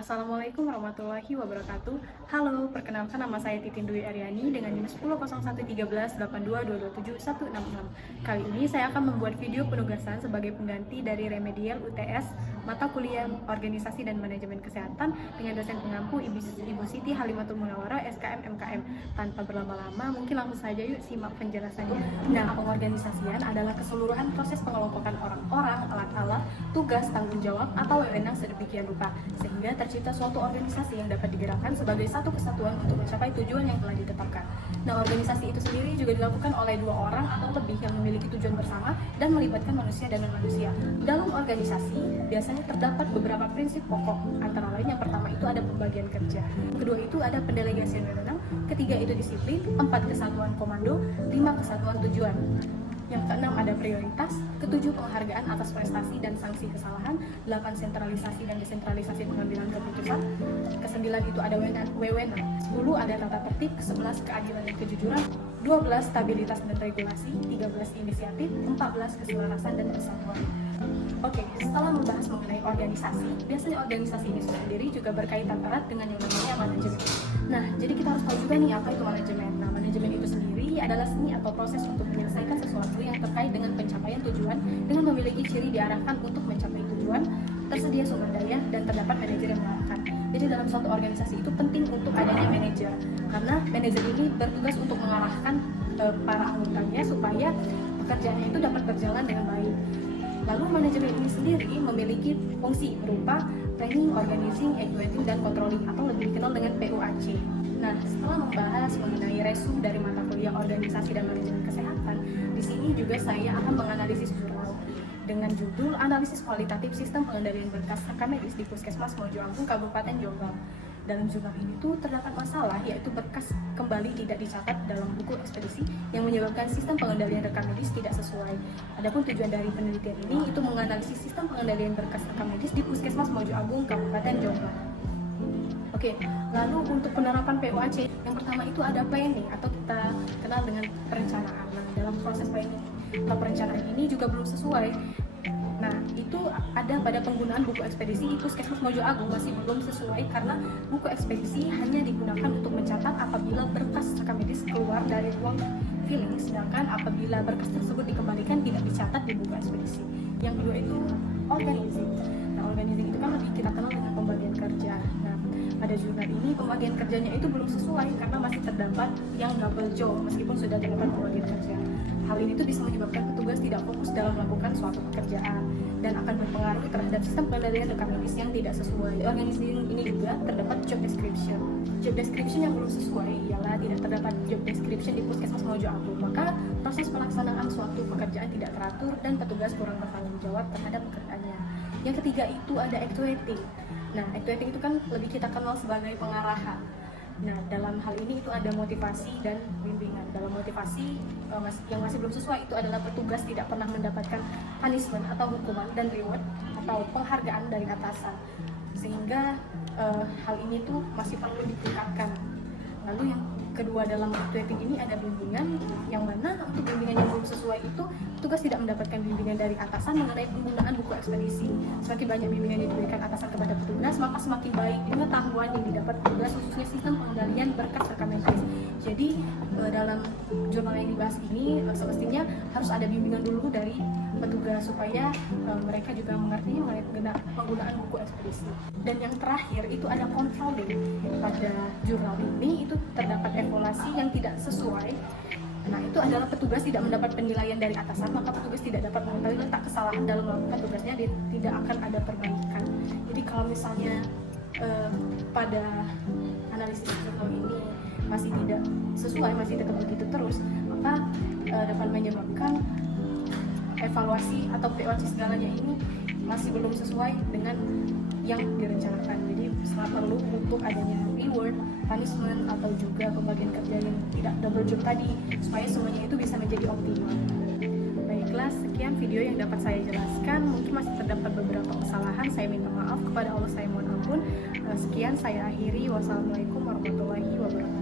Assalamualaikum warahmatullahi wabarakatuh. Halo, perkenalkan nama saya Titin Dwi Aryani dengan NIM 10.011382271666. Kali ini saya akan membuat video penugasan sebagai pengganti dari remedial UTS mata kuliah Organisasi dan Manajemen Kesehatan dengan dosen pengampu Ibu Siti Halimatul Munawwarah SKM MKM. Tanpa berlama-lama, mungkin langsung saja yuk simak penjelasannya. Nah, pengorganisasian adalah keseluruhan proses pengelompokan orang-orang, alat-alat, tugas, tanggung jawab, atau wewenang sedemikian rupa sehingga tercipta suatu organisasi yang dapat digerakkan sebagai satu kesatuan untuk mencapai tujuan yang telah ditetapkan. Nah, organisasi itu sendiri juga dilakukan oleh dua orang atau lebih yang memiliki tujuan bersama dan melibatkan manusia dengan manusia. Dalam organisasi, biasanya terdapat beberapa prinsip pokok, antara lain yang pertama itu ada pembagian kerja, kedua itu ada pendelegasian wewenang, ketiga itu disiplin, empat kesatuan komando, lima kesatuan tujuan. Yang keenam ada prioritas, ketujuh penghargaan atas prestasi dan sanksi kesalahan, 8 sentralisasi dan desentralisasi pengambilan keputusan, kesembilan itu ada wewenang, 10 ada tata tertib, 11 keadilan dan kejujuran, 12 stabilitas dan regulasi, 13 inisiatif, 14 keselarasan dan persatuan. Oke, setelah membahas mengenai organisasi, biasanya organisasi ini sendiri juga berkaitan erat dengan yang namanya manajemen. Nah, jadi kita harus tahu juga nih apa itu manajemen. Nah, manajemen itu sendiri adalah seni atau proses untuk menyelesaikan sesuatu yang terkait dengan pencapaian tujuan dengan memiliki ciri diarahkan untuk mencapai tujuan, tersedia sumber daya, dan terdapat manajer yang mengarahkan. Jadi dalam suatu organisasi itu penting untuk adanya manajer, karena manajer ini bertugas untuk mengarahkan para anggotanya supaya pekerjaannya itu dapat berjalan dengan baik. Lalu manajemen ini sendiri memiliki fungsi berupa planning, organizing, evaluating, dan controlling atau lebih dikenal dengan PUAC. Nah, setelah membahas mengenai resume dari mata kuliah Organisasi dan Manajemen Kesehatan, di sini juga saya akan menganalisis jurnal dengan judul Analisis Kualitatif Sistem Pengendalian Berkas Rekam Medis di Puskesmas Mojo Agung, Kabupaten Jombang. Dalam jurnal ini tuh terdapat masalah, yaitu berkas kembali tidak dicatat dalam buku ekspedisi yang menyebabkan sistem pengendalian rekam medis tidak sesuai. Adapun tujuan dari penelitian ini itu menganalisis sistem pengendalian berkas rekam medis di Puskesmas Mojo Agung, Kabupaten Jombang. Oke, lalu untuk penerapan PUAC, yang pertama itu ada planning atau kita kenal dengan perencanaan. Nah, dalam proses planning atau perencanaan ini juga belum sesuai. Nah, itu ada pada penggunaan buku ekspedisi itu Puskesmas Mojo Agung masih belum sesuai karena buku ekspedisi hanya digunakan untuk mencatat apabila berkas rekam medis keluar dari ruang filling, sedangkan apabila berkas tersebut dikembalikan tidak dicatat di buku ekspedisi. Yang kedua itu organizing. Nah, organizing itu kan lebih kita kenal dengan pembagian kerja. Nah, pada jurnal ini pembagian kerjanya itu belum sesuai karena masih terdapat yang double job meskipun sudah terdapat pembagian kerja. Hal ini tuh bisa menyebabkan petugas tidak fokus dalam melakukan suatu pekerjaan dan akan berpengaruh terhadap sistem pengendalian rekam medis yang tidak sesuai. Di organisasi ini juga terdapat job description. Job description yang belum sesuai ialah tidak terdapat job description di Puskesmas Mojo Agung. Maka proses pelaksanaan suatu pekerjaan tidak teratur dan petugas kurang bertanggung jawab terhadap pekerjaannya. Yang ketiga itu ada actuating. Nah, actuating itu kan lebih kita kenal sebagai pengarahan. Nah, dalam hal ini itu ada motivasi dan bimbingan. Dalam motivasi yang masih belum sesuai itu adalah petugas tidak pernah mendapatkan punishment atau hukuman dan reward atau penghargaan dari atasan. Sehingga hal ini tuh masih perlu ditingkatkan. Lalu yang kedua dalam actuating ini ada bimbingan, yang mana untuk bimbingan yang belum sesuai itu petugas tidak mendapatkan bimbingan dari atasan mengenai penggunaan buku ekspedisi. Semakin banyak bimbingan yang diberikan atasan kepada petugas, maka semakin baik pengetahuan yang didapat petugas khususnya sistem pengendalian berkas rekam medis. Jadi dalam jurnal yang dibahas ini semestinya harus ada bimbingan dulu dari petugas supaya mereka juga mengerti mengenai penggunaan buku ekspedisi. Dan yang terakhir itu ada controlling. Pada jurnal ini itu terdapat evaluasi yang tidak sesuai. Nah, itu adalah petugas tidak mendapat penilaian dari atasan, maka petugas tidak dapat mengetahui letak kesalahan dalam melakukan tugasnya dan tidak akan ada perbaikan. Jadi kalau misalnya pada analisis jurnal ini masih tidak sesuai, masih tetap begitu terus, maka dapat menyebabkan evaluasi atau POC segalanya ini masih belum sesuai dengan yang direncanakan. Jadi sangat perlu untuk adanya reward, punishment, atau juga pembagian kerja yang tidak double job tadi supaya semuanya itu bisa menjadi optimal. Baiklah, sekian video yang dapat saya jelaskan. Mungkin masih terdapat beberapa kesalahan, saya minta maaf. Kepada Allah saya mohon ampun. Sekian saya akhiri. Wassalamualaikum warahmatullahi wabarakatuh.